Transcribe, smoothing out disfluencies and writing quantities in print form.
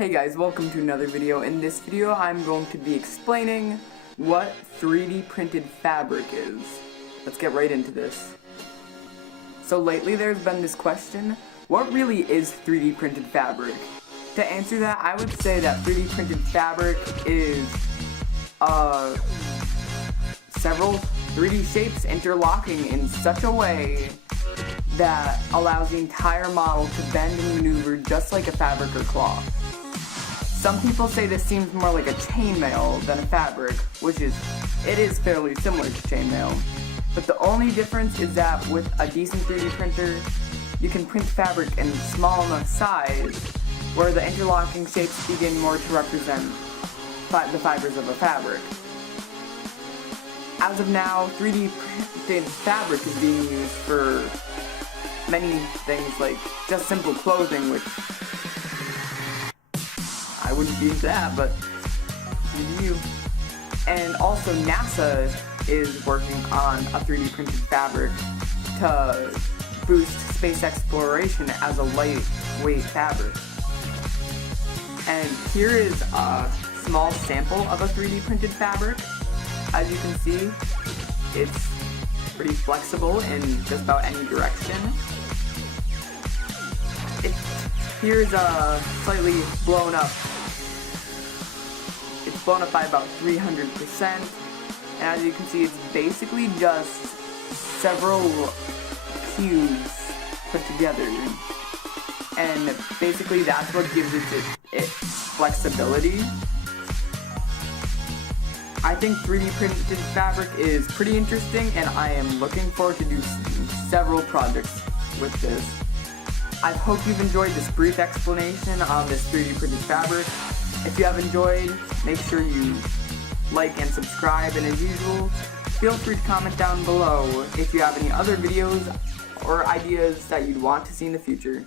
Hey guys, welcome to another video. In this video, I'm going to be explaining what 3D printed fabric is. Let's get right into this. So lately there's been this question, what really is 3D printed fabric? To answer that, I would say that 3D printed fabric is several 3D shapes interlocking in such a way that allows the entire model to bend and maneuver just like a fabric or cloth. Some people say this seems more like a chainmail than a fabric, which is fairly similar to chainmail. But the only difference is that with a decent 3D printer, you can print fabric in small enough size where the interlocking shapes begin more to represent the fibers of a fabric. As of now, 3D printed fabric is being used for many things like just simple clothing, which I wouldn't be into that, but you. And also NASA is working on a 3D printed fabric to boost space exploration as a lightweight fabric. And here is a small sample of a 3D printed fabric. As you can see, it's pretty flexible in just about any direction. Here's a slightly blown up. It's blown up by about 300%, and as you can see, it's basically just several cubes put together, and basically that's what gives it its flexibility. I think 3D printed fabric is pretty interesting, and I am looking forward to do several projects with this. I hope you've enjoyed this brief explanation on this 3D printed fabric. If you have enjoyed, make sure you like and subscribe, and as usual, feel free to comment down below if you have any other videos or ideas that you'd want to see in the future.